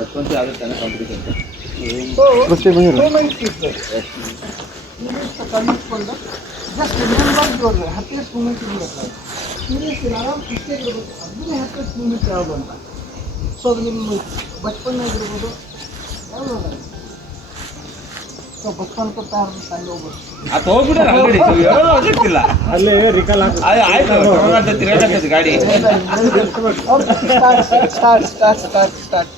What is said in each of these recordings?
बचपन से आदत है ना कंपटीशन का। So, movement is there. You need to commit for that. Just remember your happiest moment in your life. Seriously, आराम इसके इरबोದು ಅದನ್ನೇ happiest moment ಯಾವುದು ಅಂತ. So ಅದು ನಿಮ್ಮ ಬಚಪನ್ ಇರಬಹುದು ಯಾವುದು ಅಲ್ಲ. So ಬಚಪನ್ को तार संग ಹೋಗ್ಬೋದು. ಅದು ಹೋಗ್ಬಿಟ್ರೆ ಆಲ್ರೆಡಿ ಯಾರೋ ಹೋಗ್ತಿಲ್ಲ ಅಲ್ಲೇ ರಿಕಾಲ್ ಹಾಕು. ಆಯ್ತು ತಿರುಗಾಡ್ತದೆ ಗಾಡಿ. Start.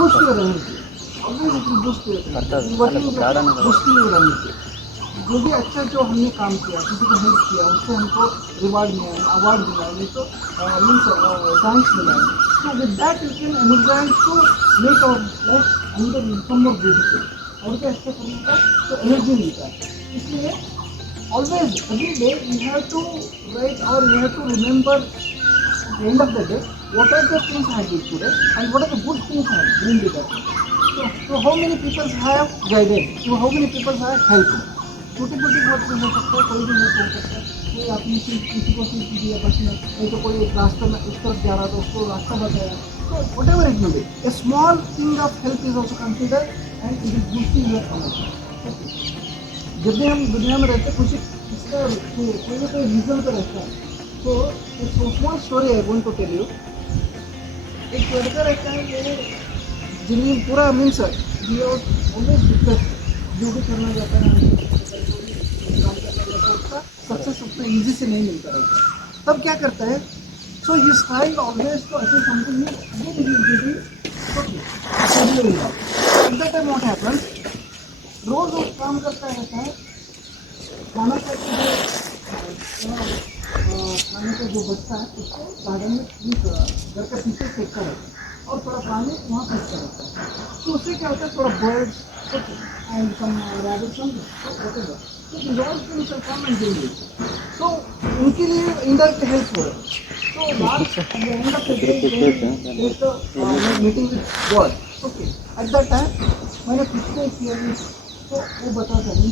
Boost your energy. Always it will boost your energy. Boosting your energy. जो भी अच्छा जो हमने काम किया, किसी को हेल्प किया, उससे हमको रिवार्ड मिला, अवार्ड मिला, नहीं तो मीन्स थैंक्स मिला. So with that you can energize to make our life अंदर become more beautiful. और क्या अच्छा करने का तो एनर्जी मिलता है. इसलिए always every day you have to write or you have to remember at the end of the day what are the things I did today and what are the good things I did during the day. So how many people have guided, so how many people have helped. छोटी छोटी बात हो सकता है, कोई भी help हो सकता है. कोई आपने किसी को सीख दिया बस में, नहीं तो कोई एक रास्ते में इस तरफ जा रहा था उसको रास्ता बताया. So whatever it may be, a small thing of help is also considered and it is boosting your energy. जब भी हम दुनिया में रहते कुछ इसका कोई ना कोई रीज़न तो रहता है. तो एक small story I want to tell you. एक लड़का रहता है ये जिंदगी पूरा मीन्स ऑलवेज डिप्रेस. जो भी करना जाता है काम करना जाता है उसका सक्सेस उतना ईजी से नहीं मिलता रहता. तब क्या करता है, so he is trying always to achieve something new. At that time what happens, रोज वो काम करता रहता है. खाना खाने का जो बचता है उसको गार्डन में घर के पीछे फेंकता रहता है और थोड़ा पानी वहाँ फेंकता रहता है. तो उससे क्या होता है, थोड़ा birds and some rabbits and whatever. So these all things will come and do it. So उनके लिए indirect help हो रहा है. So last at the end of the day there is the meeting with God. Okay. At that time मैंने कुछ नहीं किया. तो वो बताता है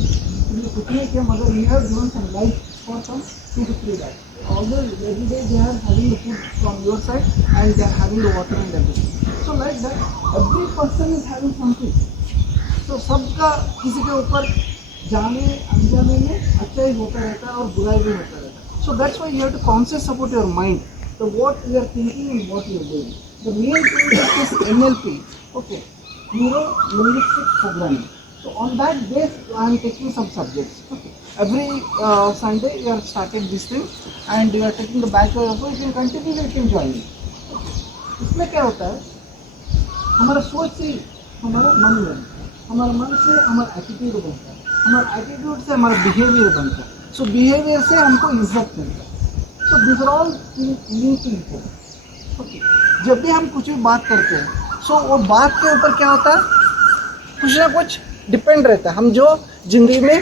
तुमने कुछ नहीं किया मगर you have given some life for some 2 to 3 days. Although every day they are having the food from your side and they are having the water and everything. So like that every person is having something. तो सबका किसी के ऊपर जाने अनजाने में अच्छा ही होता रहता है और बुराई भी होता रहता है. So that's why you have to conscious about your mind, the what you are thinking and what you are doing. The main thing is this NLP, okay, neuro linguistic programming. So on that base I am taking some subjects. Okay, every Sunday you are started this thing and you are taking the batch of you can continue, you can join. इसमें क्या होता है, हमारा सोच से हमारा मन बनता है, हमारे मन से हमारा एटीट्यूड बनता है, हमारे एटीट्यूड से हमारा बिहेवियर बनता है. सो बिहेवियर से हमको इज्जत मिलता है. So this are all link to each other. Okay, जब भी हम कुछ भी बात करते हैं सो वो बात के ऊपर क्या होता है, कुछ ना कुछ डिपेंड रहता है. हम जो जिंदगी में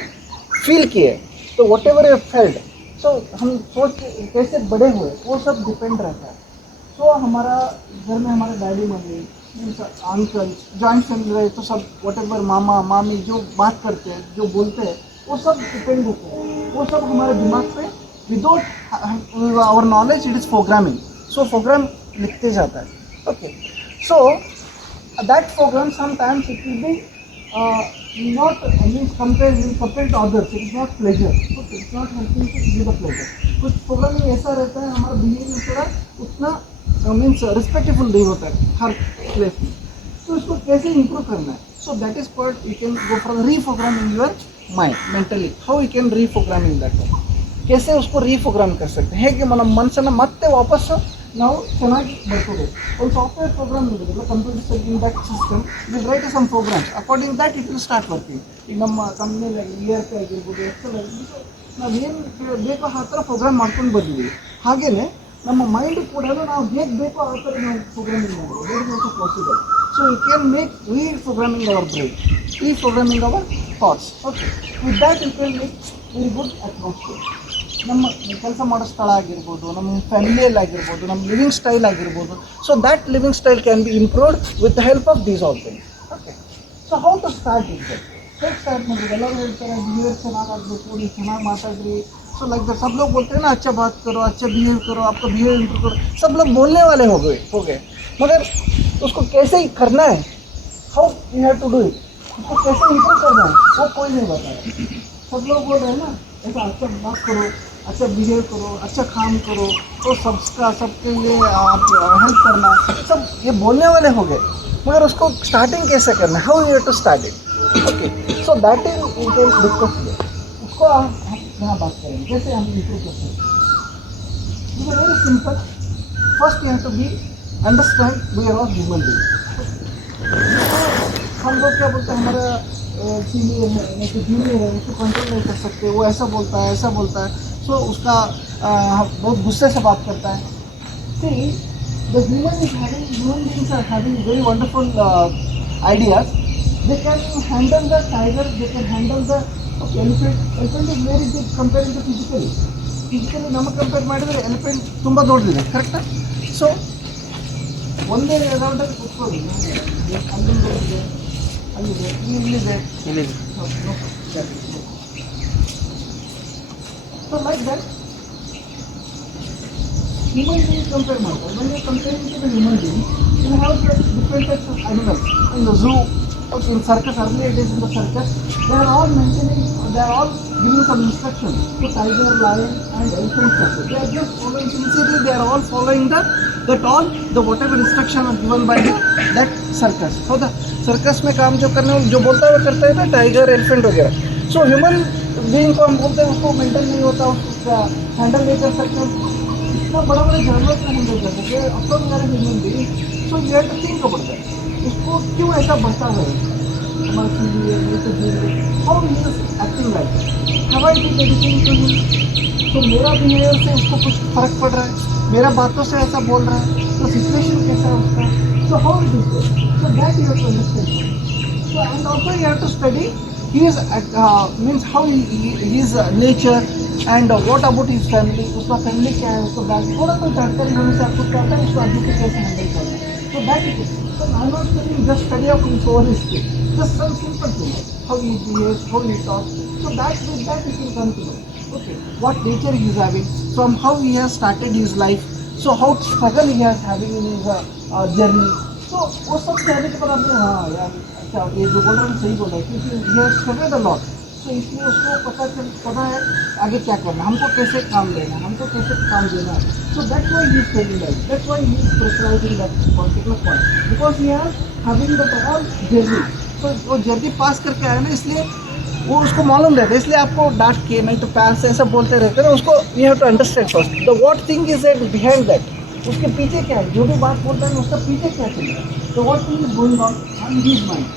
फील किए तो वट एवर यू फेल्ड, सो हम सोच कैसे बड़े हुए वो सब डिपेंड रहता है. सो हमारा घर में हमारे daddy mummy uncle joint family रहे तो सब वट एवर मामा मामी जो बात करते हैं जो बोलते हैं वो सब डिपेंड होते हैं. वो सब हमारे दिमाग पे without our knowledge it is programming. So program लिखते जाता है. ओके, so that program sometimes it will be not means compared to others. It is not pleasure. Okay, it's not helping to give the pleasure. कुछ programming ऐसा रहता है हमारा behaviour थोड़ा उतना मीन्स रिस्पेक्टफुल नहीं होता है हर प्लेस में. तो इसको कैसे इंप्रूव करना है, so that is what you can go for reprogramming your mind mentally. How you can reprogramming that, कैसे उसको रीप्रोग्राम कर सकते हैं कि मन ಮನಸ್ಸನ್ನು ಮತ್ತೆ ವಾಪಸ್ ನಾವು ಚೆನ್ನಾಗಿ ಬರ್ಕೋಬೇಕು. ಒಂದು ಸಾಫ್ಟ್ವೇರ್ ಪ್ರೋಗ್ರಾಮ್ ಇರೋದಿಲ್ಲ, computer in that system will write some programs according that it will start working. ಈಗ ನಮ್ಮ ಕಂಪ್ನಿಯಲ್ಲಿ ERP ಆಗಿರ್ಬೋದು, ಎಕ್ಸೆಲ್ ಆಗಿರ್ಬೋದು, ನಾವು ಏನು ಬೇಕೋ ಆ ಥರ ಪ್ರೋಗ್ರಾಮ್ ಮಾಡ್ಕೊಂಡು ಬಂದಿದ್ದೀವಿ. ಹಾಗೆಯೇ ನಮ್ಮ ಮೈಂಡ್ ಕೂಡ ನಾವು ಹೇಗೆ ಬೇಕೋ ಆ ಥರ ನಾವು ಪ್ರೋಗ್ರಾಮಿಂಗ್ ಮಾಡ್ಬೋದು. Very also possible. So you can make reprogramming our brain, reprogramming our thoughts. Okay. With that you can make very good atmosphere. ನಮ್ಮ ಕೆಲಸ ಮಾಡೋ ಸ್ಥಳ ಆಗಿರ್ಬೋದು, ನಮ್ಮ ಫ್ಯಾಮಿಲಿಯಲ್ಲಿ ಆಗಿರ್ಬೋದು, ನಮ್ಮ ಲಿವಿಂಗ್ ಸ್ಟೈಲ್ ಆಗಿರ್ಬೋದು. So that living style can be improved with the help of these all things. Okay. So how to start it that? ಹೇಗೆ ಸ್ಟಾರ್ಟ್ ಮಾಡೋದು? ಎಲ್ಲರೂ ಹೇಳ್ತಾರೆ ಬಿಹೇವಿಯರ್ ಚೆನ್ನಾಗಾಗಬೇಕು, ನೀವು ಚೆನ್ನಾಗಿ ಮಾತಾಡ್ರಿ. सो लाइक दैट सब लोग बोलते हैं ना, अच्छा बात करो, अच्छा बिहेव करो, आपका बिहेव इम्प्रूव करो. सब लोग बोलने वाले हो गए मगर उसको कैसे ही करना है, how you have to do it, उसको कैसे इम्प्रूव करना है वो कोई नहीं बताया. सब लोग बोल रहे हैं ना, ऐसा अच्छा बात करो, अच्छा बिहेव करो, अच्छा काम करो, तो सबके लिए आप हेल्प करना, सब ये बोलने वाले हो गए. मगर उसको स्टार्टिंग कैसे करना है, how you have to start it. Okay. So that is you can discuss उसको यहाँ बात करेंगे जैसे हम इम्प्रूव कर सकते हैं. Very simple. First you have to be understand we are all human being. हम लोग क्या बोलते हैं, हमारा सीनियर है, नहीं जूनियर है, उसको कंट्रोल नहीं कर सकते, वो ऐसा बोलता है ऐसा बोलता है. सो उसका बहुत गुस्से से बात करता है. See the human beings are having very wonderful ideas. They can handle the tiger, they can handle the elephant. Elephant is very big comparing to physically. Physically ನಮಗೆ ಕಂಪೇರ್ ಮಾಡಿದರೆ ಎಲಿಫೆಂಟ್ ತುಂಬ ದೊಡ್ಡದಿದೆ, ಕರೆಕ್ಟಾ? ಸೊ ಒಂದೇ ರೌಂಡಲ್ಲಿ ಕೂತ್ಕೊಳ್ಳಿ, ಅಲ್ಲಿದೆ ಅಲ್ಲಿದೆ ಇಲ್ಲಿದೆ. So like that human beings compare ಮಾಡ್ತಾರೆ. when you compare to the human being, you have the different types of animals in the zoo. Okay, in circus, earlier days in the circus, they are all giving some instructions to tiger, lion and elephant circus. They are just following sincerely, they are all following whatever instruction are given by that circus. So the circus में काम जो करना है, जो बोलता है वो करता है ना, टाइगर, एलिफेंट वगैरह. सो ह्यूमन बीइंग को हम बोलते हैं उसको मेंटल नहीं होता, उसको हैंडल नहीं कर सकते. इतना बड़ा जानवर को हैंडल कर सकते हैं अपना human being. So you have to think about that. उसको क्यों ऐसा बढ़ता है हमारे लिए, how he is acting like, how I be editing to him. तो मेरा बिहेवियर से उसको कुछ फर्क पड़ रहा है, मेरा बातों से ऐसा बोल रहा है, तो सिचुएशन कैसा है उसका. So how it is, so that you have to understand. So and also you have to study his means how his nature and what about his family. उसका फैमिली क्या है, उसको बैक थोड़ा तो जानकारी होने से आपको क्या होता है उसको आदमी को कैसे हैंडल करना है. So that is it. So I'm not saying just study of his own history. Just some simple things. How he behaves, how he talks. So with that you can come to know. Okay. What nature he is having, from how he has started his life. So how struggle he has having in his journey. So वो सब कहने के बाद आपने हाँ यार अच्छा ये जो बोल रहा है सही बोल रहा है, क्योंकि he has struggled a lot. तो इसलिए उसको पता है आगे क्या करना, हमको कैसे काम लेना, हमको कैसे काम देना है. So that's why he is telling us, that's why he is prescribing that particular point, because he is having that all journey. So वो जर्नी पास करके आया ना, इसलिए वो उसको मालूम रहता है. इसलिए आपको डांट के नहीं तो प्यार से ऐसा बोलते रहते ना, उसको you have to understand first the what thing is that behind that. उसके पीछे क्या है, जो भी बात बोलता है उसका पीछे क्या चल रहा है. So what thing is going on in his mind,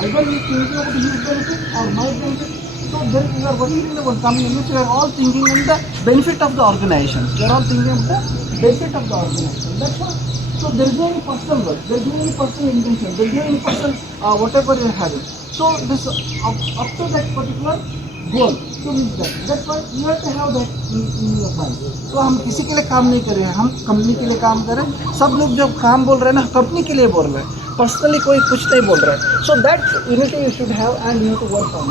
either he is thinking about his benefit or my benefit. So then we are working in the company, we are all thinking in the benefit of the organization. We are all thinking of the benefit of the organization. That's why. So there is no any personal work, there is no any personal intention, there is no any personal whatever you are having. So this up to that particular goal to reach that. That's why you have to have that in your mind. So हम किसी के लिए काम नहीं कर रहे हैं, हम कंपनी के लिए काम कर रहे हैं. सब लोग जब काम बोल रहे हैं ना, कंपनी के लिए बोल रहे हैं, पर्सनली कोई कुछ नहीं बोल रहा है. So that unity you should have and you have to work on.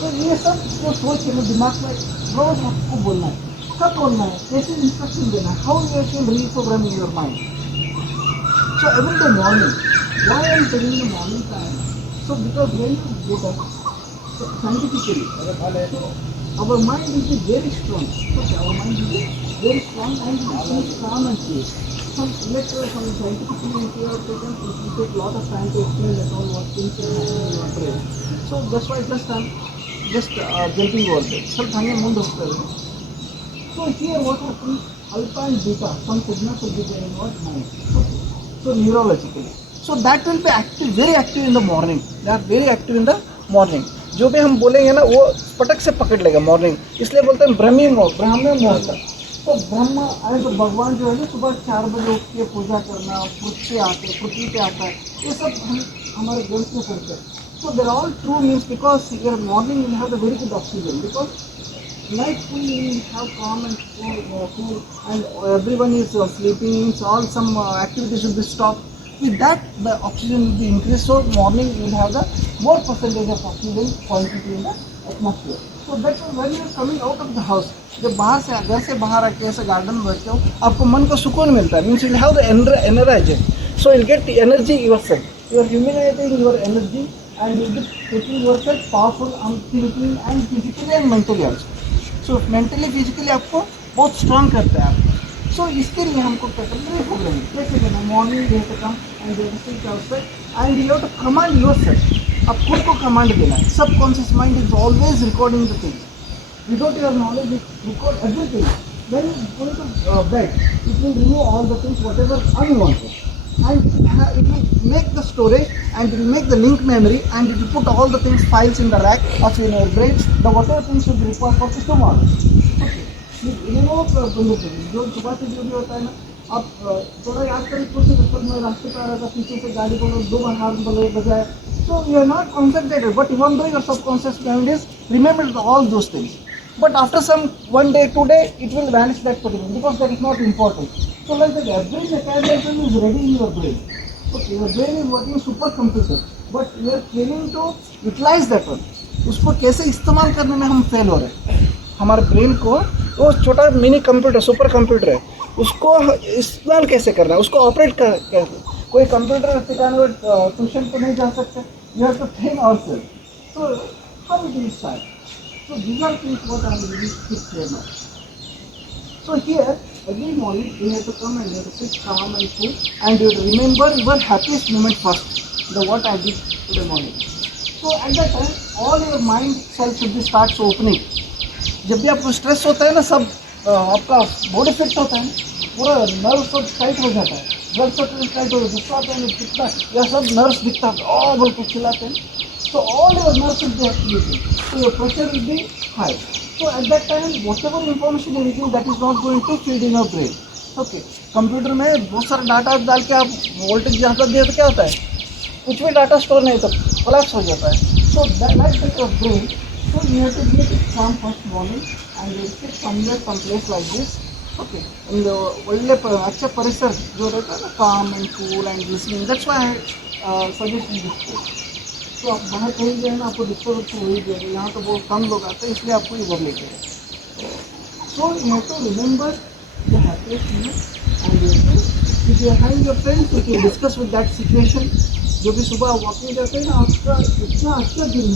तो ये सब जो सोच के दिमाग में रोज आपको बोलना है, कब बोलना है, कैसे इंस्ट्रक्शन देना है, how you can reprogram in your mind. So every day morning, why I am telling you morning time. So because when you get up scientifically, our mind will be very strong. Okay, our mind will be very strong and it is calm and peace. Some scientifically if you have taken, it will take a lot of time to explain that all what things are happening in your brain. So that's why just I'm jumping over there. So hanging ಮುಂದೆ ಹೋಗ್ತಾ ಇದೆ. So here what happens, alpha and beta, some signals will be there in what mind. Okay. So neurologically. So that will be active, very active in the morning. They are very active in the morning. जो भी हम बोलेंगे ना वो पटक से पकड़ लेगा मॉर्निंग. इसलिए बोलते हैं ब्राह्मी मुहूर्त. तो ब्रह्म अरे तो भगवान जो है ना सुबह 4 बजे उठ के पूजा करना, पृथ्वी पे आता है, ये सब हम हमारे ग्रंथ में पढ़ते हैं. So they're all true means because your morning will have the very good oxygen because night full will have calm and cool and everyone is sleeping, so all some activities will be stopped. With that the oxygen will be increased, so morning you will have the more percentage of oxygen quantity in the atmosphere. So that's why when you are coming out of the house, जब बाहर से घर से बाहर आके ऐसे garden में बैठते हो आपको मन को सुकून मिलता है, means you will have the energy, so you get energy yourself, you are humiliating your energy and you'll be taking yourself powerful thinking and physically and mentally also. So mentally physically आपको बहुत strong करता है आपको. So इसके लिए हमको क्या करना है, प्रोग्राम कैसे करना, morning you have to come and you have to take outside and you have to command yourself. आप खुद को कमांड देना है. Subconscious mind is always recording the things. Without your knowledge it record everything. When you go to bed it will remove all the things whatever unwanted and it will make the storage and it will make the link memory and it will put all the things files in the rack of in your brain, the whatever things should be required for this tomorrow. Okay, ये वो बंदूक जो सुबह से जो भी होता है ना, आप थोड़ा याद करें कुछ मैं रास्ते पर आ रहा था, पीछे से गाड़ी को 2 बार हाथ बजाया, so you are not concentrated but even though your subconscious mind is remembered all those things. But after some 1 day, 2 day, it will vanish that particular because that is not important. So like that every mechanism is ready in your brain. Okay, your brain is working supercomputer, but you are failing to utilize that one. उसको कैसे इस्तेमाल करने में हम fail हो रहे हैं. हमारे ब्रेन को वो छोटा मिनी कंप्यूटर सुपर कंप्यूटर है, उसको इस्तेमाल कैसे करना है, उसको ऑपरेट कर कैसे. कोई कंप्यूटर सिखाने ट्यूशन तो नहीं जा सकते. You have to train ourselves. So how do you start? So these are things what I am really keep clear now. So here every morning you have to come and you have to sit calm and cool and you have to remember your happiest moment first. The what I did today morning. So at that time all your mind cells should be starts opening. जब भी आपको stress होता है ना, सब आपका body fit होता है, पूरा नर्व सब टाइट हो जाता है, ब्लड सर्कुलेशन टाइट हो जाता है, गुस्सा आता है दिखता है, या सब नर्व्स दिखता है और बोल के खिलाते हैं. So all your nerves will be activated. So your pressure will be high. So at that time, whatever information you receive, that is not going to feed in your brain. Okay. Computer में बहुत सारा data डाल के आप voltage जहाँ तक दिया तो क्या होता है, कुछ भी डाटा स्टोर नहीं होता, कोलैप्स हो जाता है. So that like your brain. So you have to get it calm first morning and you sit somewhere, someplace like this. Okay. And ಒಳ್ಳೆ अच्छे परिसर जो रहता है ना, calm and cool and listening. That's why I suggest this place. तो आप बाहर कहीं गए ना, आपको डिस्टर्ब हो ही जाएगा. यहाँ तो बहुत कम लोग आते हैं इसलिए आपको इधर लेके गए. So you have to remember the happiest moment and if you are having your friends you can discuss with that situation. जो भी सुबह वॉकिंग जाते हैं ना, आपका इतना अच्छा दिन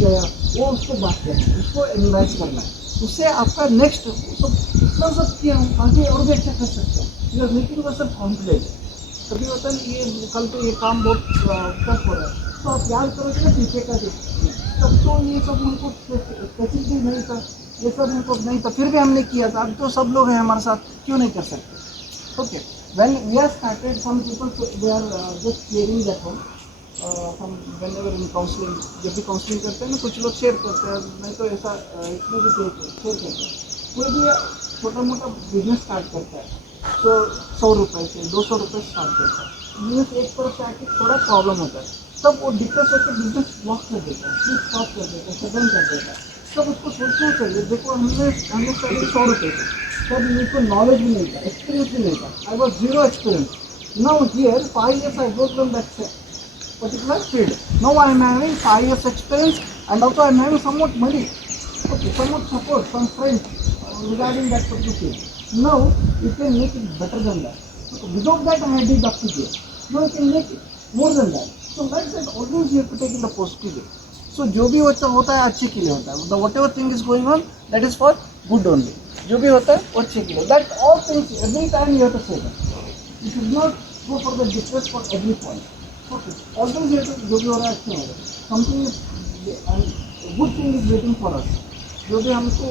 गया वो उसको बात करना है, उसको एनालाइज करना है. उससे आपका नेक्स्ट तो इतना सब किया आगे और भी अच्छा कर सकते हैं. You are making yourself confident. कभी होता है ये कल तो ये काम बहुत टफ हो रहा है, तो आप याद करोगे ना पीछे का तब तो ये सब उनको फैसिलिटी नहीं था, ये सब उनको नहीं था, फिर भी हमने किया था. अब तो सब लोग हैं हमारे साथ, क्यों नहीं कर सकते. Okay, when we are started some people they are just sharing that one some whenever in counselling. जब भी काउंसलिंग करते हैं ना, कुछ लोग शेयर करते हैं, नहीं तो ऐसा इसमें भी शेयर करते हैं. कोई भी छोटा मोटा बिजनेस स्टार्ट करता है तो 100 रुपये से 200 रुपये स्टार्ट करता है. बिजनेस एक तरफ से आके थोड़ा प्रॉब्लम होता है, तब वो डिस्कस होकर बिजनेस ब्लॉक कर देता है, फिर स्टॉप कर देता है, खत्म कर देता है. तब उसको सोचना चाहिए. देखो हमने स्टार्टिंग 100 रुपये से, तब मुझको नॉलेज भी नहीं था, एक्सपीरियंस भी नहीं था. I was zero experience. Now here 5 years I worked on that particular field. Now I am having 5 years experience and also I am having somewhat money. Okay, somewhat support from friends regarding that particular field. Now you can make it better than that. Okay, without that I did up to here. Now you can make it more than that. So like that always you have to take in the positive way. So जो भी होता है अच्छे के लिए होता है. The whatever thing is going on, that is for good only. जो भी होता है वो अच्छे के लिए. That all things every time you have to say that. You should not go for the distress for every point. Okay, always you have to जो भी हो रहा है अच्छा हो रहा है. Something is good thing is waiting for us. जो भी हमको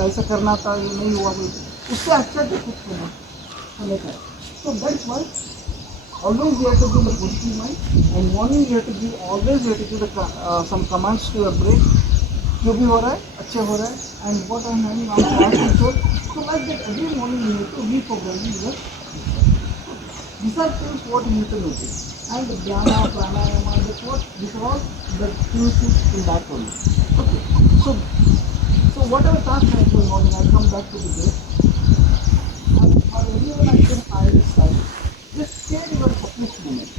ऐसा करना था ये नहीं हुआ, उससे अच्छा तो कुछ होना था. So that's why always you have to be in the positive mind, and morning you have to give always you have to give some commands to your brain. जो भी हो रहा है अच्छे हो रहा है and what I am having on class so like that every morning you need to reprogramming your these are things what you need to notice and the dhyana pranayama that's what these are all the things in that only. Okay, so whatever task I do in morning I come back to the day and or anyone I can hire this time just share your happiest moment.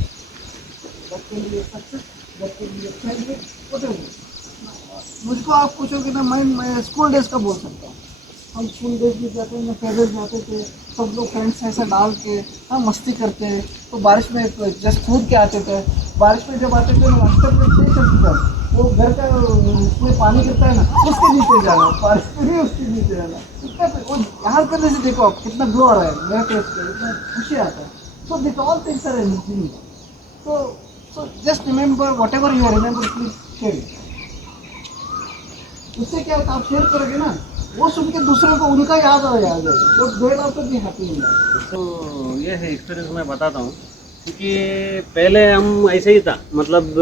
That can be a success, that can be a failure, whatever. मुझको आप पूछोगे ना मैं school days का बोल सकता हूँ. हम स्कूल डेज भी जाते हैं, फेयरवेल जाते थे, सब लोग फ्रेंड्स ऐसा डाल के हाँ मस्ती करते हैं. तो बारिश में जस्ट कूद के आते थे. बारिश में जब आते थे रास्ते में नहीं चलते थे. वो घर का उसमें पानी गिरता है ना उसके नीचे जाना, बारिश में भी उसके नीचे जाना. इतना वो याद करने से देखो आप कितना ग्लो आ रहा है मेरे फेस पे, इतना खुशी आता है. So this all things are energy. So just remember whatever you remember please share it. उससे क्या होता है आप शेयर करोगे ना वो सुन के दूसरों को उनका याद आ जाएगा. वो there also be happy in that. तो ये है एक्सपीरियंस मैं बताता हूँ क्योंकि पहले हम ऐसे ही था, मतलब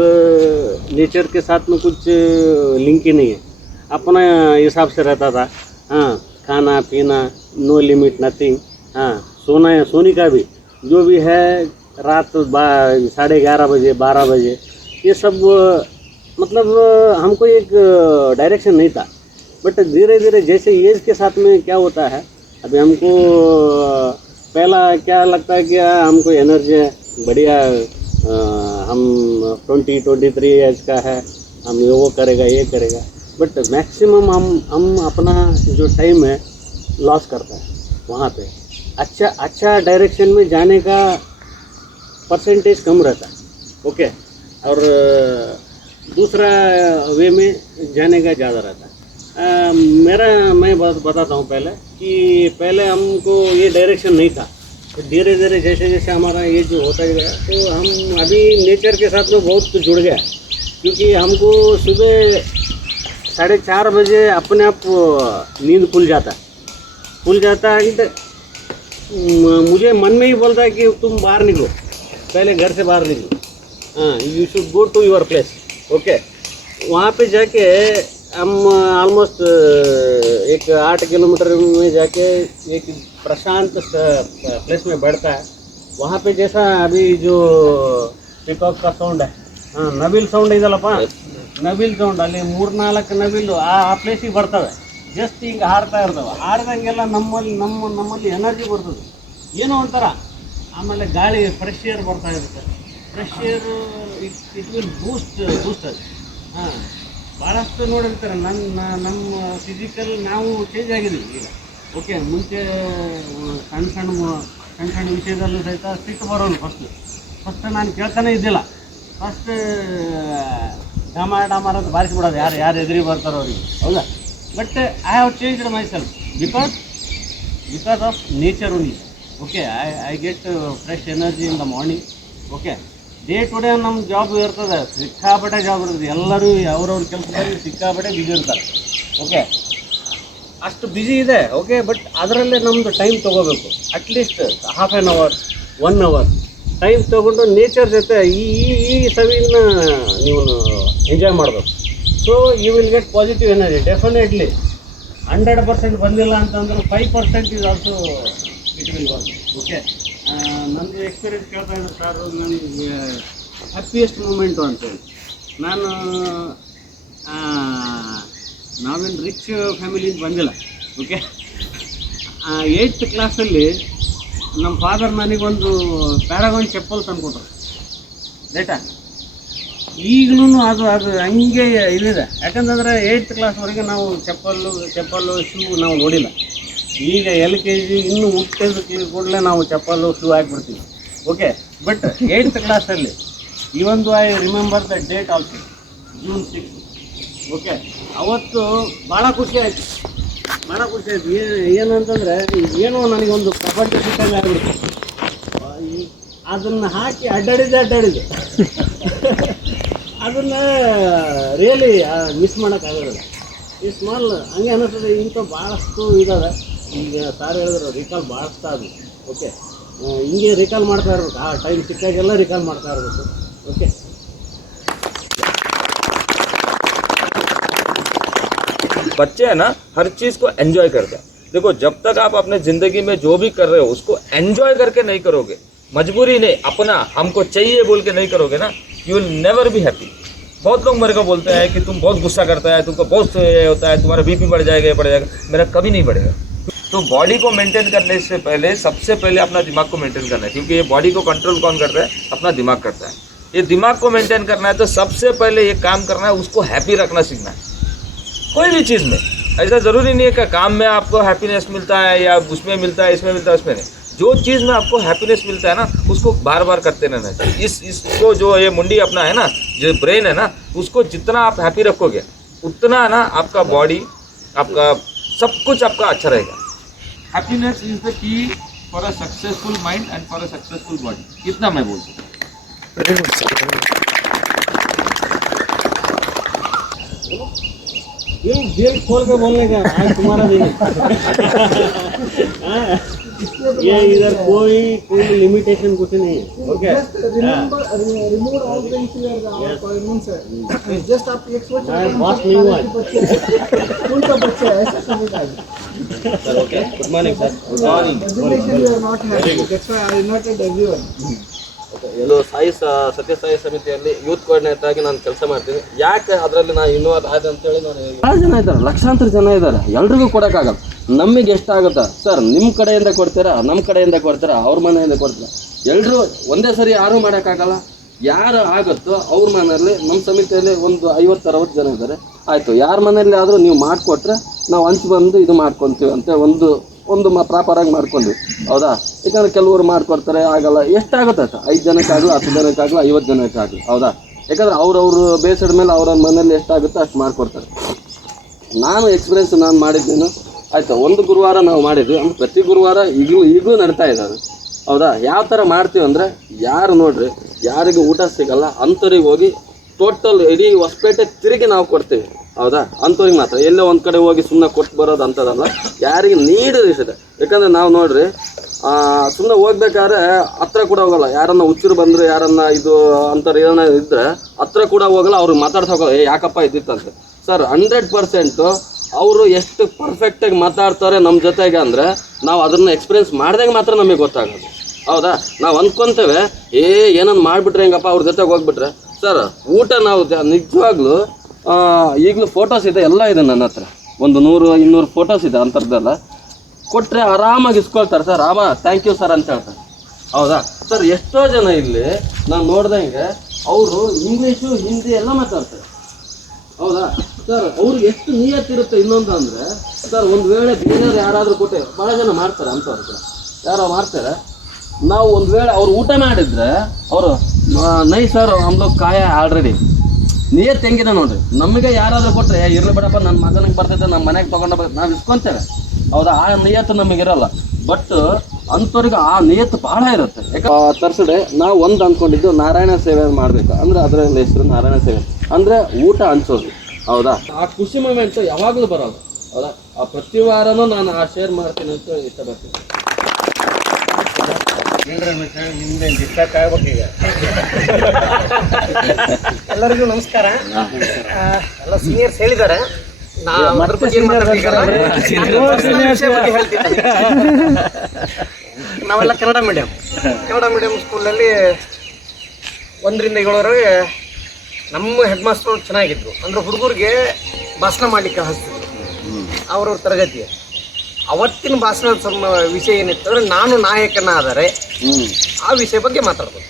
नेचर के साथ में कुछ लिंक ही नहीं है, अपना हिसाब से रहता था. हाँ, खाना पीना नो लिमिट नथिंग. हाँ, सोने का भी जो भी है रात 11:30 बजे 12 बजे ये सब, मतलब हमको एक डायरेक्शन नहीं था. बट धीरे धीरे जैसे एज के साथ में क्या होता है, अभी हमको पहला क्या लगता है कि हमको एनर्जी है बढ़िया, हम 20-23 एज का है, हम वो करेगा ये करेगा. बट मैक्सिमम हम अपना जो टाइम है लॉस करता है वहाँ पे. अच्छा डायरेक्शन में जाने का परसेंटेज कम रहता है. ओके, और दूसरा वे में जाने का ज़्यादा रहता है. मैं बताता हूँ पहले कि पहले हमको ये डायरेक्शन नहीं था. तो धीरे धीरे जैसे जैसे हमारा ये जो होता गया तो हम अभी नेचर के साथ में बहुत जुड़ गया. क्योंकि हमको सुबह 4:30 बजे अपने आप नींद खुल जाता है. मुझे मन में ही बोलता है कि तुम बाहर निकलो, पहले घर से बाहर निकलो. हाँ, you should go to your place. Okay, वहाँ पे जाके हम ऑलमोस्ट एक 8 किलोमीटर में जाके एक प्रशांत प्लेस में बैठता है. वहाँ पे जैसा अभी जो पिकॉक का सौंड है, हाँ नविल सौंड ಇದಲ್ಲಪ್ಪ, ನವಿಲ್ ಸೌಂಡ್ ಅಲ್ಲಿ 3-4 ನವಿಲು ಆ ಪ್ಲೇಸಿಗೆ ಬರ್ತವೆ. ಜಸ್ಟ್ ಹಿಂಗೆ ಹಾಡ್ತಾ ಇರ್ತವೆ. ಹಾಡ್ದಂಗೆಲ್ಲ ನಮ್ಮಲ್ಲಿ ಎನರ್ಜಿ ಬರ್ತದೆ ಏನೋ ಒಂಥರ. ಆಮೇಲೆ ಗಾಳಿ ಫ್ರೆಶ್ ಏರ್ ಬರ್ತಾ ಇರುತ್ತೆ. ಫ್ರೆಶ್ ಏರ್ ಇಟ್ ವಿಲ್ ಬೂಸ್ಟ್ ಅದು. ಹಾಂ, ಭಾಳಷ್ಟು ನೋಡಿರ್ತಾರೆ. ನಮ್ಮ ಫಿಸಿಕಲ್ ನಾವು ಚೇಂಜ್ ಆಗಿದ್ದೀವಿ ಈಗ. ಓಕೆ, ಮುಂಚೆ ಸಣ್ಣ ವಿಷಯದಲ್ಲೂ ಸಹಿತ ಸಿಟ್ಟು ಬರೋನು. ಫಸ್ಟ್ ನಾನು ಕೇಳ್ತಾನೆ ಇದ್ದಿಲ್ಲ. ಫಸ್ಟ್ ಡಮಾರ್ ಅಂತ ಬಾರಿಸ್ಬಿಡೋದು ಯಾರು ಎದುರಿಗೆ ಬರ್ತಾರೋ ಅವ್ರಿಗೆ, ಹೌದಾ. But I have changed my self because of nature only. Okay, I get fresh energy in the morning. Okay, day to day ನಮ್ಮ ಜಾಬ್ ಇರ್ತದೆ, ಸಿಕ್ಕಾಪಟ್ಟೆ ಜಾಬ್ ಇರ್ತದೆ. ಎಲ್ಲರೂ ಅವ್ರವ್ರ ಕೆಲಸದಲ್ಲಿ ಸಿಕ್ಕಾಪಟ್ಟೆ ಬಿಜಿ ಇರ್ತಾರೆ. ಓಕೆ, ಅಷ್ಟು ಬ್ಯುಸಿ ಇದೆ. ಓಕೆ, ಬಟ್ ಅದರಲ್ಲೇ ನಮ್ಮದು ಟೈಮ್ ತೊಗೋಬೇಕು. At least half an hour 1 hour time ತೊಗೊಂಡು ನೇಚರ್ ಜೊತೆ ಈ ಸವಿನ ನೀವು ಎಂಜಾಯ್ ಮಾಡಬೇಕು. So you will get positive energy definitely. 100% ಬಂದಿಲ್ಲ ಅಂತಂದ್ರೆ 5% is also it will work. Okay, ನಂದು ಎಕ್ಸ್ಪೀರಿಯನ್ಸ್ ಕೇಳ್ತಾ ಇದ್ದೆ ಸರ್, ನನಗೆ ಹ್ಯಾಪಿಯೆಸ್ಟ್ ಮೂಮೆಂಟು ಅಂತೇಳಿ. ನಾವೇನು ರಿಚ್ ಫ್ಯಾಮಿಲಿಯಿಂದ ಬಂದಿಲ್ಲ. ಓಕೆ, 8th ಕ್ಲಾಸಲ್ಲಿ ನಮ್ಮ ಫಾದರ್ ನನಗೊಂದು ಪ್ಯಾರಾಗಾನ್ ಚಪ್ಪಲ್ ತಂದುಕೊಟ್ರು. ರೈಟಾ, ಈಗಲೂ ಅದು ಹಂಗೆ ಇದಿದೆ. ಯಾಕಂತಂದರೆ 8th ಕ್ಲಾಸ್ವರೆಗೆ ನಾವು ಚಪ್ಪಲ್ಲು ಶೂ ನಾವು ನೋಡಿಲ್ಲ. ಈಗ LKG ಇನ್ನೂ ಹುಟ್ಟಿದ ಕೂಡಲೇ ನಾವು ಚಪ್ಪಲ್ಲು ಶೂ ಹಾಕ್ಬಿಡ್ತೀವಿ. ಓಕೆ, ಬಟ್ 8th ಕ್ಲಾಸಲ್ಲಿ even I remember the date also, June 6. Okay, ಅವತ್ತು ಭಾಳ ಖುಷಿ ಆಯಿತು. ಏನಂತಂದರೆ ಏನೋ ನನಗೊಂದು ಪ್ರಪಂಚ ಸಿಕ್ಕಂಗೆ ಆಗಿಬಿಡ್ತು. ಅದನ್ನು ಹಾಕಿ ಅಡ್ಡಾಡಿದೆ ಅದನ್ನು ರಿಯಲಿ ಮಿಸ್ ಮಾಡೋಕ್ಕಾಗೋದಿಲ್ಲ. ಈ ಸ್ಮಾಲ್ ಹಂಗೆ ಅನ್ನಿಸ್ತದೆ. ಇಂಥ ಭಾಳಷ್ಟು ಇದ್ದಾವೆ. ಈಗ ಸಾರ್ ಹೇಳಿದ್ರು ರಿಕಾಲ್ ಭಾಳಷ್ಟು ಅದು. ಓಕೆ, ಹಿಂಗೆ ರಿಕಾಲ್ ಮಾಡ್ತಾ ಇರ್ಬೇಕು. ಆ ಟೈಮ್ ಸಿಕ್ಕಾಗೆಲ್ಲ ರಿಕಾಲ್ ಮಾಡ್ತಾ ಇರಬೇಕು. ಓಕೆ. बच्चे है ना हर चीज़ को एंजॉय करते हैं। देखो जब तक आप अपने ज़िंदगी में जो भी कर रहे हो उसको एंजॉय करके नहीं करोगे, मजबूरी नहीं अपना हमको चाहिए बोल के नहीं करोगे ना, you will never be happy. बहुत लोग मेरे को बोलते हैं कि तुम बहुत गुस्सा करता है, तुमको बहुत ये होता है, तुम्हारा बीपी बढ़ जाएगा, ये बढ़ जाएगा। मेरा कभी नहीं बढ़ेगा। तो बॉडी को मेंटेन करने से पहले सबसे पहले अपना दिमाग को मेंटेन करना है, क्योंकि ये बॉडी को कंट्रोल कौन करता है? अपना दिमाग करता है। ये दिमाग को मेंटेन करना है तो सबसे पहले ये काम करना है, उसको हैप्पी रखना सीखना है। कोई भी चीज़ में ऐसा ज़रूरी नहीं है कि काम में आपको हैप्पीनेस मिलता है या उसमें मिलता है, इसमें मिलता है, उसमें नहीं। जो चीज़ में आपको हैप्पीनेस मिलता है ना उसको बार बार करते रहना चाहिए। इसको जो ये मुंडी अपना है ना, जो ब्रेन है ना, उसको जितना आप हैप्पी रखोगे उतना ना आपका बॉडी, आपका सब कुछ आपका अच्छा रहेगा। Happiness is the key for a successful mind and for a successful body, इतना मैं बोल सकता हूँ। दिल खोल के बोलने का आज तुम्हारा दिन है। ये इधर कोई लिमिटेशन कुछ नहीं है। Okay, Just remember, remove all the issues our parents है। Just आप एक सोच बॉस नहीं हुआ। कौन सा बच्चा है ऐसा समझ sir okay, good morning sir. Good morning. Education you are not happy. That's why I invited everyone. ಎಲ್ಲೋ ಸತ್ಯ ಸಾಯಿ ಸಮಿತಿಯಲ್ಲಿ ಯೂತ್ ಕೋಆರ್ಡಿನೇಟರ್ ಆಗಿ ನಾನು ಕೆಲಸ ಮಾಡ್ತೀನಿ. ಯಾಕೆ ಅದರಲ್ಲಿ ನಾನು ಇನ್ವಾಲ್ವ್ ಆದ ಅಂತೇಳಿ ನಾನು ಭಾಳ ಜನ ಇದ್ದಾರೆ, ಲಕ್ಷಾಂತರ ಜನ ಇದ್ದಾರೆ, ಎಲ್ರಿಗೂ ಕೊಡೋಕ್ಕಾಗಲ್ಲ. ನಮಗೆ ಎಷ್ಟಾಗುತ್ತಾ ಸರ್? ನಿಮ್ಮ ಕಡೆಯಿಂದ ಕೊಡ್ತೀರಾ, ನಮ್ಮ ಕಡೆಯಿಂದ ಕೊಡ್ತೀರಾ, ಅವ್ರ ಮನೆಯಿಂದ ಕೊಡ್ತೀರಾ? ಎಲ್ಲರೂ ಒಂದೇ ಸರಿ ಯಾರೂ ಮಾಡೋಕ್ಕಾಗಲ್ಲ. ಯಾರು ಆಗುತ್ತೋ ಅವ್ರ ಮನೆಯಲ್ಲಿ, ನಮ್ಮ ಸಮಿತಿಯಲ್ಲಿ ಒಂದು 50-60 ಜನ ಇದ್ದಾರೆ. ಆಯಿತು, ಯಾರ ಮನೆಯಲ್ಲಿ ಆದರೂ ನೀವು ಮಾಡಿಕೊಟ್ರೆ ನಾವು ಹಂಚಿ ಬಂದು ಇದು ಮಾಡ್ಕೊತೀವಿ ಅಂತ ಒಂದು ಪ್ರಾಪರಾಗಿ ಮಾಡ್ಕೊಂಡ್ವಿ. ಹೌದಾ? ಯಾಕಂದ್ರೆ ಕೆಲವರು ಮಾಡ್ಕೊಡ್ತಾರೆ, ಆಗಲ್ಲ. ಎಷ್ಟಾಗುತ್ತೆ 5 ಜನಕ್ಕಾಗಲಿ, 10 ಜನಕ್ಕಾಗಲಿ, 50 ಜನಕ್ಕಾಗಲಿ. ಹೌದಾ? ಯಾಕಂದ್ರೆ ಅವ್ರವ್ರು ಬೇಸದ ಮೇಲೆ ಅವ್ರ ಮನೇಲಿ ಎಷ್ಟಾಗುತ್ತೋ ಅಷ್ಟು ಮಾಡಿಕೊಡ್ತಾರೆ. ನಾನು ಎಕ್ಸ್ಪೀರಿಯೆನ್ಸ್ ನಾನು ಮಾಡಿದ್ದೇನು, ಆಯಿತಾ, ಒಂದು ಗುರುವಾರ ನಾವು ಮಾಡಿದ್ವಿ. ಅಂದ್ರೆ ಪ್ರತಿ ಗುರುವಾರ ಈಗಲೂ ನಡೀತಾ ಇದ್ದಾರೆ. ಹೌದಾ? ಯಾವ ಥರ ಮಾಡ್ತೀವಿ ಅಂದರೆ, ಯಾರು ನೋಡ್ರಿ ಯಾರಿಗೂ ಊಟ ಸಿಗಲ್ಲ ಅಂಥವ್ರಿಗೆ ಹೋಗಿ ಟೋಟಲ್ ಇಡೀ ಹೊಸಪೇಟೆ ತಿರುಗಿ ನಾವು ಕೊಡ್ತೀವಿ. ಹೌದಾ? ಅಂಥವ್ರಿಗೆ ಮಾತ್ರ. ಎಲ್ಲೋ ಒಂದು ಕಡೆ ಹೋಗಿ ಸುಮ್ಮನೆ ಕೊಟ್ಟು ಬರೋದು ಅಂಥದ್ದಲ್ಲ, ಯಾರಿಗೆ ನೀಡಿದೆ. ಯಾಕಂದರೆ ನಾವು ನೋಡ್ರಿ ಸುಮ್ಮನೆ ಹೋಗ್ಬೇಕಾದ್ರೆ ಹತ್ರ ಕೂಡ ಹೋಗಲ್ಲ. ಯಾರನ್ನ ಹುಚ್ಚರು ಬಂದರೆ, ಯಾರನ್ನ ಇದು ಅಂಥವ್ರು ಏನೋ ಇದ್ದರೆ ಹತ್ರ ಕೂಡ ಹೋಗಲ್ಲ, ಅವ್ರಿಗೆ ಮಾತಾಡ್ತಾ ಹೋಗಲ್ಲ. ಯಾಕಪ್ಪ ಇದ್ದಿತ್ತಂತೆ ಸರ್. 100% ಅವರು ಎಷ್ಟು ಪರ್ಫೆಕ್ಟಾಗಿ ಮಾತಾಡ್ತಾರೆ ನಮ್ಮ ಜೊತೆಗೆ ಅಂದರೆ, ನಾವು ಅದನ್ನು ಎಕ್ಸ್ಪೀರಿಯೆನ್ಸ್ ಮಾಡಿದಾಗ ಮಾತ್ರ ನಮಗೆ ಗೊತ್ತಾಗೋದು. ಹೌದಾ? ನಾವು ಅಂದ್ಕೊತೇವೆ ಏನನ್ನು ಮಾಡಿಬಿಟ್ರೆ ಹೆಂಗಪ್ಪ ಅವ್ರ ಜೊತೆಗೆ ಹೋಗ್ಬಿಟ್ರೆ. ಸರ್ ಊಟ ನಾವು ನಿಜವಾಗ್ಲೂ ಈಗಲೂ ಫೋಟೋಸ್ ಇದೆ, ಎಲ್ಲ ಇದೆ ನನ್ನ ಹತ್ರ. ಒಂದು 100-200 ಫೋಟೋಸ್ ಇದೆ ಅಂಥದ್ದೆಲ್ಲ. ಕೊಟ್ಟರೆ ಆರಾಮಾಗಿ ಇಸ್ಕೊಳ್ತಾರೆ ಸರ್. ಥ್ಯಾಂಕ್ ಯು ಸರ್ ಅಂತ ಹೇಳ್ತಾರೆ. ಹೌದಾ ಸರ್? ಎಷ್ಟೋ ಜನ ಇಲ್ಲಿ ನಾನು ನೋಡ್ದಂಗೆ ಅವರು ಇಂಗ್ಲೀಷು, ಹಿಂದಿ ಎಲ್ಲ ಮಾತಾಡ್ತಾರೆ. ಹೌದಾ ಸರ್? ಅವ್ರಿಗೆ ಎಷ್ಟು ನಿಯತ್ತಿರುತ್ತೆ. ಇನ್ನೊಂದು ಅಂದರೆ ಸರ್, ಒಂದು ವೇಳೆ ಬೇರೆಯವ್ರು ಯಾರಾದರೂ ಕೊಟ್ಟೆ, ಭಾಳ ಜನ ಮಾಡ್ತಾರೆ ಅಂಥವ್ರು ಕೂಡ, ಯಾರೋ ಮಾಡ್ತಾರೆ. ನಾವು ಒಂದು ವೇಳೆ ಅವ್ರು ಊಟ ಮಾಡಿದರೆ ಅವರು ನೈ ಸರ್ ಹಮ್ದು ಕಾಯ ಆಲ್ರೆಡಿ ನಿಯತ್ತು ಹೆಂಗಿದೆ ನೋಡ್ರಿ. ನಮಗೆ ಯಾರಾದರೂ ಕೊಟ್ಟರೆ ಇರಲಿ ಬಿಡಪ್ಪ, ನನ್ನ ಮಗನಿಗೆ ಬರ್ತೈತೆ, ನಮ್ಮ ಮನೆಗೆ ತೊಗೊಂಡು ನಾವು ಇಸ್ಕೊತೇವೆ. ಹೌದಾ? ಆ ನಿಯತ್ತು ನಮಗಿರಲ್ಲ. ಬಟ್ ಅಂಥವ್ರಿಗೆ ಆ ನಿಯತ್ತು ಭಾಳ ಇರುತ್ತೆ. ಯಾಕೆ ತರ್ಸಡೆ ನಾವು ಒಂದು ಅಂದ್ಕೊಂಡಿದ್ದು ನಾರಾಯಣ ಸೇವೆ ಮಾಡಬೇಕು ಅಂದರೆ, ಅದರಲ್ಲಿ ಹೆಸರು ನಾರಾಯಣ ಸೇವೆ ಅಂದರೆ ಊಟ ಹಂಚೋದು. ಹೌದಾ? ಆ ಖುಷಿ ಮೂಮೆಂಟು ಯಾವಾಗಲೂ ಬರೋದು. ಹೌದಾ? ಆ ಪ್ರತಿ ವಾರನೂ ನಾನು ಶೇರ್ ಮಾಡ್ತೀನಿ ಅಂತ ಇಷ್ಟಪಡ್ತೀನಿ. ನಿಮ್ದೆ ಡಿಸ್ಟ್ರಾಕ್ಟ್ ಆಗ್ಬೇಕು ಈಗ. ಎಲ್ಲರಿಗೂ ನಮಸ್ಕಾರ. ಎಲ್ಲ ಸೀನಿಯರ್ಸ್ ಹೇಳಿದ್ದಾರೆ, ನಾವೆಲ್ಲ ಕನ್ನಡ ಮೀಡಿಯಂ ಸ್ಕೂಲಲ್ಲಿ 1ರಿಂದ 7ರವರೆಗೆ ನಮ್ಮ ಹೆಡ್ ಮಾಸ್ಟರ್ ಚೆನ್ನಾಗಿದ್ರು. ಅಂದರೆ ಹುಡುಗರಿಗೆ ಭಾಷಣ ಮಾಡಲಿಕ್ಕೆ ಹಚ್ತಿದ್ರು ಅವ್ರವ್ರ ತರಗತಿಯ. ಅವತ್ತಿನ ಭಾಷಣದ ವಿಷಯ ಏನಿತ್ತು ಅಂದರೆ, ನಾನು ನಾಯಕನಾದರೆ ಆ ವಿಷಯ ಬಗ್ಗೆ ಮಾತಾಡ್ಬೋದು.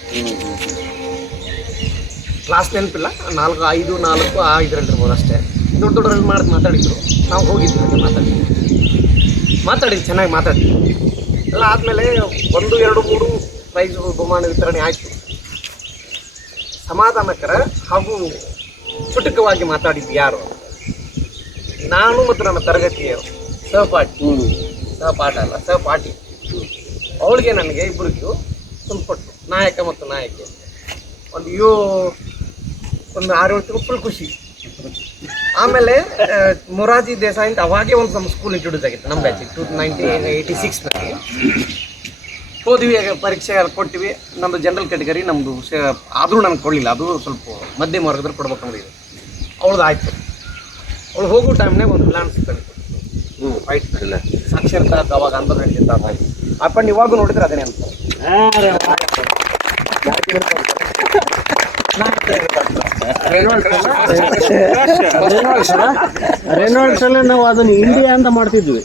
ಕ್ಲಾಸ್ ನೆನಪಿಲ್ಲ, 4-5-4-5 ಅಷ್ಟೇ. ದೊಡ್ಡವರಲ್ಲಿ ಮಾತಾಡಿದ್ರು. ನಾವು ಹೋಗಿದ್ವಿ, ಮಾತಾಡಿದ್ವಿ ಚೆನ್ನಾಗಿ ಮಾತಾಡಿದ್ವಿ. ಎಲ್ಲ ಆದಮೇಲೆ 1, 2, 3 ಪ್ರೈಸ್ ಬಹುಮಾನ ವಿತರಣೆ ಆಯಿತು. ಸಮಾಧಾನಕರ ಹಾಗೂ ಚುಟುಕವಾಗಿ ಮಾತಾಡಿದ್ದು ಯಾರು? ನಾನು ಮತ್ತು ನನ್ನ ತರಗತಿಯ ಸಹಪಾಠಿ ಅವಳಿಗೆ ನನಗೆ ಇಬ್ಬರಿಗೂ ತುಂಬಿಕೊಟ್ಟು, ನಾಯಕ ಮತ್ತು ನಾಯಕಿ. ಒಂದು 6-7 ತಿಂಗಳು ಫುಲ್ ಖುಷಿ. ಆಮೇಲೆ ಮೊರಾರ್ಜಿ ದೇಸಾಯಿ ಅಂತ ಅವಾಗೇ ಒಂದು ನಮ್ಮ ಸ್ಕೂಲ್ ಇಂಟ್ರೊಡ್ಯೂಸ್ ಆಗಿತ್ತು ನಮ್ಮ ಬ್ಯಾಚ್ 1986ನಲ್ಲಿ. ಹೋದ್ವಿ, ಪರೀಕ್ಷೆ ಕೊಟ್ಟಿವಿ. ನಮ್ಮದು ಜನರಲ್ ಕ್ಯಾಟಗರಿ ನಮ್ಮದು. ಆದರೂ ನನಗೆ ಕೊಡಲಿಲ್ಲ, ಅದು ಸ್ವಲ್ಪ ಮಧ್ಯಮ ವರ್ಗದಲ್ಲಿ ಕೊಡ್ಬೇಕು ಅನ್ನೋದಿದೆ. ಅವಳದು ಆಯಿತು. ಅವಳು ಹೋಗೋ ಟೈಮ್ನಾಗ ಒಂದು ಪ್ಲಾನ್ ಸಿಗ್ತಾನೆ ಫೈಟ್ ಸಾಕ್ಷರತಾ ಅವಾಗ ಆಂದೋಲನ ನಡೀತಾ ಅಪ್ಪಣ್ಣ ಇವಾಗ ನೋಡಿದ್ರೆ ಅದೇನೆ ಅಂತ ರೆನಾಲ್ಡ್ಸ್ ಅಲ್ಲೇ ನಾವು ಅದನ್ನ ಇಂಡಿಯಾ ಅಂತ ಮಾಡ್ತಿದ್ವಿ,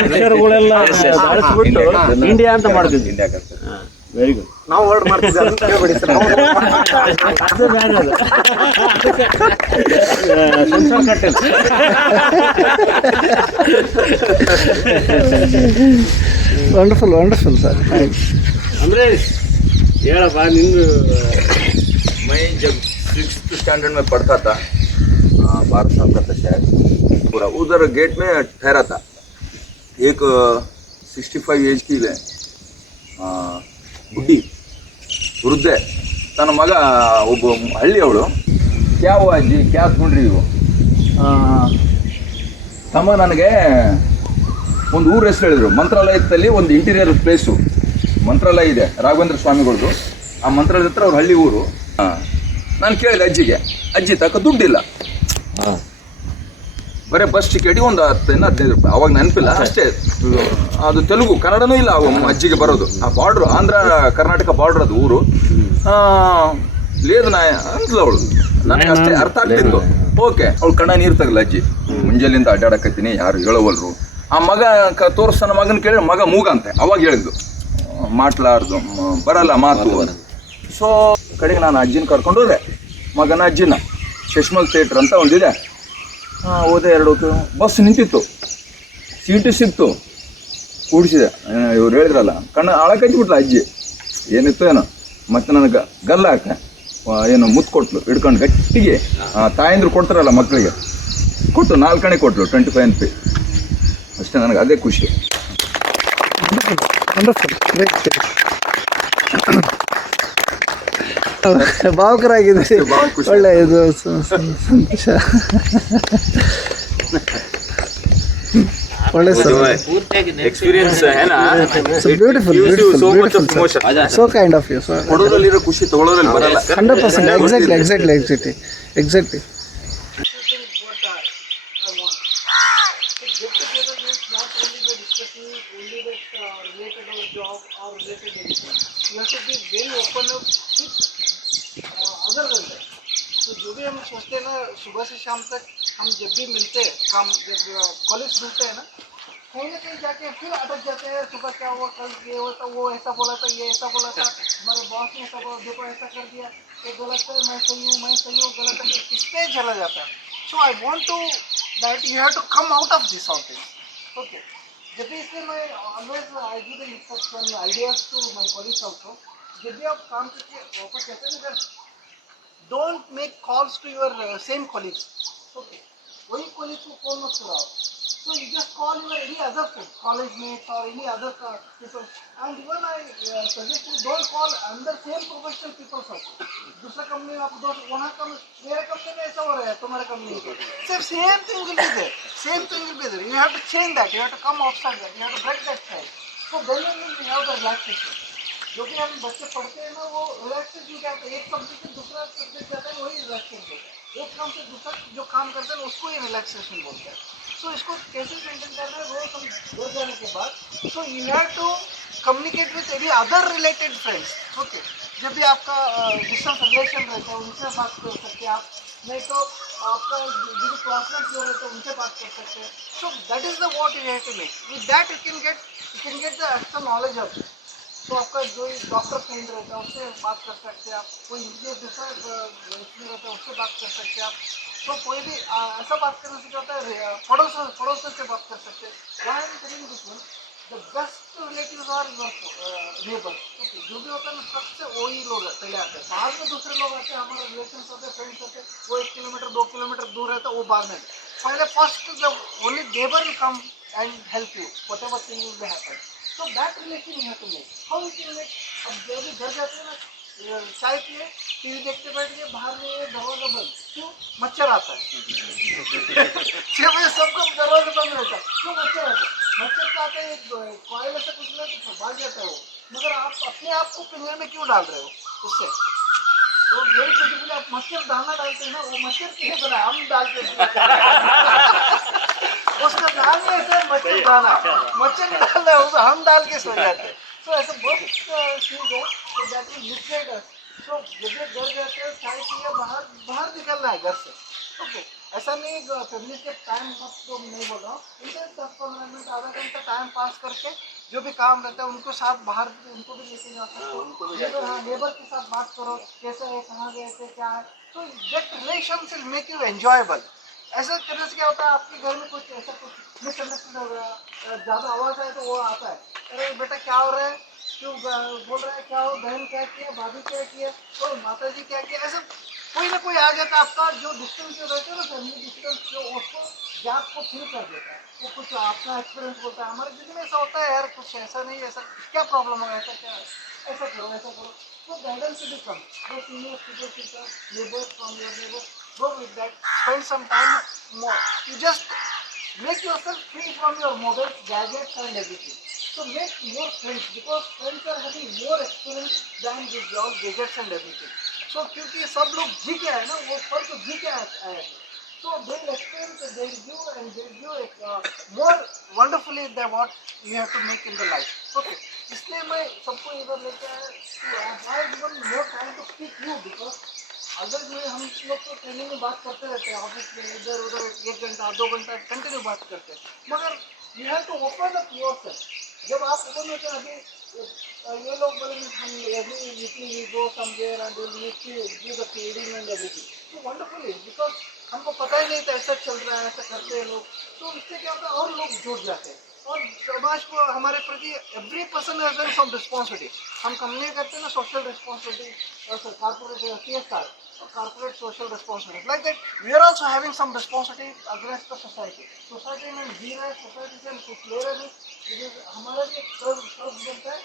ಅಕ್ಷರಗಳೆಲ್ಲ ಬಳಸ್ಬಿಟ್ಟು ಇಂಡಿಯಾ ಅಂತ ಮಾಡ್ತಿದ್ವಿ. Very good. ನಾವು ವರ್ಡ್ ಮಾಡ್ತಿದ್ವಿ ಅದನ್ನ ಕೇಳ್ಬೇಡಿ ಸರ್. ಅದು ಬೇರೆ ಅದು. ಸೆನ್ಸಾರ್ ಕಟ್ಟಿಲ್ಲ. Wonderful wonderful sir. ಅಂದ್ರೆ ಹೇಳಪ್ಪ ನಿಂದು. मैं जब 6th स्टैंडर्ड में पढ़ता था, 12 साल का था शायद, पूरा उधर गेट में ठहरा था एक 65 एज की बुढ़ी वृद्धे तन मग ಒಬ್ಬ ಹಳ್ಳಿ ಅವಳು ಕ್ಯಾ ಹುವಾ ಅಜ್ಜಿ ಕ್ಯಾ ಸುಂಡ್ರಿ ಇವು ತಮ್ಮ ನನಗೆ ಒಂದು ಊರ ಹೆಸರು ಹೇಳಿದ್ರು. ಮಂತ್ರಾಲಯದಲ್ಲಿ ಒಂದು ಇಂಟೀರಿಯರ್ ಪ್ಲೇಸು ಮಂತ್ರಾಲಯ ಇದೆ ರಾಘವೇಂದ್ರ ಸ್ವಾಮಿಗಳದ್ದು. ಆ ಮಂತ್ರಾಲಯದ ಹತ್ರ ಅವ್ರ ಹಳ್ಳಿ ಊರು. ನಾನು ಕೇಳಿದೆ ಅಜ್ಜಿಗೆ, ಅಜ್ಜಿ ತಕ್ಕ ದುಡ್ಡಿಲ್ಲ, ಬರೀ ಬಸ್ ಟಿಕೆಟ್ ಒಂದು 10-15 ರೂಪಾಯಿ, ಅವಾಗ ನೆನಪಿಲ್ಲ ಅಷ್ಟೇ. ಅದು ತೆಲುಗು ಕನ್ನಡನೂ ಇಲ್ಲ ಅಜ್ಜಿಗೆ ಬರೋದು. ಆ ಬಾರ್ಡ್ರು ಆಂಧ್ರ ಕರ್ನಾಟಕ ಬಾರ್ಡ್ರ್ ಅದು ಊರು. ಲೇದು ನಾಯ ಅಂತಲ್ಲ ಅವಳು, ನನಗೆ ಅಷ್ಟೇ ಅರ್ಥ ಆಗ್ತಿತ್ತು. ಓಕೆ, ಅವಳು ಕಣ್ಣ ನೀರು ತಗಲ್ಲ ಅಜ್ಜಿ, ಮುಂಜಾನೆಯಿಂದ ಅಡ್ಡಾಡಕತ್ತೀನಿ, ಯಾರು ಹೇಳೋವಲ್ರು. ಆ ಮಗ ತೋರಿಸ್ತಾನ ಮಗನ ಕೇಳಿದ್ರೆ ಮಗ ಮೂಗಂತೆ. ಅವಾಗ ಹೇಳಿದ್ದು ಮಾಟ್ಲಾರ್ದು ಬರಲ್ಲ ಮಾತು. ಸೊ ಕಡೆಗೆ ನಾನು ಅಜ್ಜಿನ ಕರ್ಕೊಂಡು ಹೋದೆ, ಮಗನ ಅಜ್ಜಿನ. ಶಶ್ಮಲ್ ಥಿಯೇಟ್ರ್ ಅಂತ ಒಂದಿದೆ, ಹೋದೆ. 2 ಬಸ್ ನಿಂತಿತ್ತು, ಸೀಟು ಸಿಕ್ತು, ಕೂಡಿಸಿದೆ. ಇವ್ರು ಹೇಳಿದ್ರಲ್ಲ, ಕಣ್ಣು ಆಳಕಚ್ಚಿಬಿಟ್ಲ ಅಜ್ಜಿ, ಏನಿತ್ತು ಏನೋ. ಮತ್ತೆ ನನಗೆ ಗಲ್ಲ ಹಾಕ ಏನು ಮುತ್ತು ಕೊಟ್ಲು, ಹಿಡ್ಕೊಂಡು ಗಟ್ಟಿಗೆ. ತಾಯಂದ್ರು ಕೊಡ್ತಾರಲ್ಲ ಮಕ್ಕಳಿಗೆ, ಕೊಟ್ಟು 4 ಆಣೆ ಕೊಟ್ಲು, 25 NP. ಅಷ್ಟೇ, ನನಗೆ ಅದೇ ಖುಷಿ. ಭಾವುಕರಾಗಿದೆ. ಒಳ್ಳೆ ಇದು ಸಂತೋಷ. ಒಳ್ಳೆ ಸರ್. एक्सपीरियंस है ना, beautiful beautiful. So kind of you. So ಕೊಡೋದ್ರಲ್ಲಿರೋ ಖುಷಿ ತಗೊಳ್ಳೋದ್ರಲ್ಲಿ ಬರಲ್ಲ. 100%. Exactly. You have to be very open up with other vendor. तो जो भी हम सोचते हैं ना, सुबह से शाम तक हम जब भी मिलते हैं, काम जब कॉलेज मिलते हैं ना, कहीं ना कहीं जाके फिर अटक जाते हैं. सुबह क्या हुआ, कल ये हुआ था, वो ऐसा बोला था, ये ऐसा बोला था, हमारे बॉस ने ऐसा बोला, देखो ऐसा कर दिया, ये गलत है, मैं सही हूँ, गलत है, इस पे चला जाता है. So I want to that you have to come out of this all thing. Okay, जब भी इसलिए मैं always I give the instruction ideas to my colleagues also. जब भी आप काम करके वापस कहते हैं ना, don't make calls to your same colleagues. Okay, वही कॉलीग को कॉल मत कराओ. So you just call your any other friend, college mates और any other people. And even I suggest you don't call under same professional peoples also. दूसरा company में आप दोस्त, वहाँ कम मेरे कंपनी में ऐसा हो रहा है, तुम्हारे कंपनी में सिर्फ same thing will be there. You have to change that. You have to come outside that. You have to break that side. So then we have the relaxation. जो कि हम बच्चे पढ़ते हैं ना, वो रिलैक्सेशन क्या होता है, एक सब्जेक्ट से दूसरा सब्जेक्ट जाता है, वही रिलैक्सेशन होता है. एक काम से दूसरा जो काम करते हैं उसको ही रिलैक्सेशन बोलते हैं. सो इसको कैसे मेंटेन करना है वो हम घर जाने के बाद. So you have to communicate with any other related friends. Okay, जब भी आपका डिस्टेंस रिलेशन रहता है उनसे बात कर सकते हैं आप, नहीं तो आपका जो क्लासमेट जो रहते हैं उनसे बात कर सकते हैं. So that is the what you have to make. With that you can get the extra knowledge of. तो आपका जो डॉक्टर फ्रेंड रहता है उससे बात कर सकते हैं आप, कोई इंजीनियर दूसरा इसमें रहता है उससे बात कर सकते हैं आप. तो कोई भी ऐसा बात करने से क्या होता है, पड़ोसों से बात कर सकते हैं. Why I am telling this one, the best relatives are your neighbours. Okay, जो भी होता है ना सबसे वही लोग पहले आते हैं, बाद में दूसरे लोग आते हैं, हमारे रिलेशंस होते हैं, फ्रेंड्स होते हैं, वो 1 किलोमीटर 2 किलोमीटर दूर रहता है, वो बाद में. पहले first the only neighbour will come and help you whatever thing will be happen. So that relation you have to make. How you can make? अब जब भी घर जाते हैं ना, चाय पिए, टीवी देखते बैठ के, बाहर में दरवाजा बंद, क्यों? मच्छर आता है. 6 बजे सबका दरवाजा बंद रहता है, क्यों? मच्छर आता है. मच्छर का आते हैं, कॉइल ऐसा कुछ नहीं तो भाग जाता है वो. मगर आप अपने आप को पिंजरे में क्यों डाल रहे हो उससे? तो वेरी ब्यूटीफुली आप मच्छर दाना डालते हैं ना, वो मच्छर के लिए बना, हम डालते हैं उसका नाम ही ऐसा है मच्छर दाना, मच्छर नहीं डालना है उसको, हम डाल के सो जाते हैं। तो ऐसा बहुत चीज़ है, तो दैट विल मिसगाइड अस। सो जब भी घर जाते हैं चाय पिए, बाहर निकलना है घर से। ओके, ऐसा नहीं फैमिली के टाइम मत तो नहीं बोल रहा हूँ, उनसे 10-15 मिनट आधा घंटा टाइम पास करके जो भी काम रहता है उनको साथ बाहर उनको भी लेके जा सकते हो। हाँ, नेबर के साथ बात करो, कैसा है, कहाँ गए थे, क्या है, तो that relation will make you enjoyable. ऐसा करने से क्या होता है, आपके घर में कुछ ऐसा कुछ मिसअंडरस्टैंड हो गया, ज़्यादा आवाज़ आए तो वो आता है, अरे बेटा क्या हो रहा है, क्यों बोल रहा है, क्या हो, बहन क्या किया, भाभी क्या किया, कोई माता जी क्या किया, ऐसा कोई ना कोई आ जाता है। आपका जो डिस्टेंस जो रहता है ना, फैमिली डिस्टेंस, जो उसको गैप को फिल कर देता है। वो कुछ अपना एक्सपीरियंस बोलता है, हमारे जिंदगी में ऐसा होता है यार, कुछ ऐसा नहीं, ऐसा क्या प्रॉब्लम होगा, ऐसा क्या है, ऐसा करो, ऐसा करो। तो guidance will come, the senior people, neighbours from your neighbour, go with that, spend some time more. You just make yourself free from your mobiles, gadgets and everything. So make more friends, because friends are having more experience than these all gadgets and everything. So क्योंकि सब लोग जी के आए ना, वो पर तो जी के आए, so they will experience, they will give and they will give more wonderfully than what you have to make in the life. Okay, इसलिए मैं सबको इधर लेके आया कि I have even more time to speak you, because अगर जो हम लोग तो ट्रेनिंग में बात करते रहते हैं, ऑफिस में इधर उधर 1 घंटा 2 घंटा कंटिन्यू बात करते हैं, मगर you have to open up yourself. जब आप ओपन होते हैं, अभी ये लोग बोलेंगे हम every weekly we go somewhere and we need to do the feeding and everything, तो वंडरफुल इज, बिकॉज हमको पता ही नहीं था ऐसा चल रहा है, ऐसा करते हैं लोग, तो इससे क्या होता है और लोग जुड़ जाते हैं, और समाज को हमारे प्रति every person has some responsibility. हम कंपनी करते हैं ना social responsibility, corporate CSR, corporate social responsibility. Like that, we are also having some responsibility against the society. Society में जी रहे, society से कुछ ले रहे हैं, हमारा भी एक कर्ज बनता है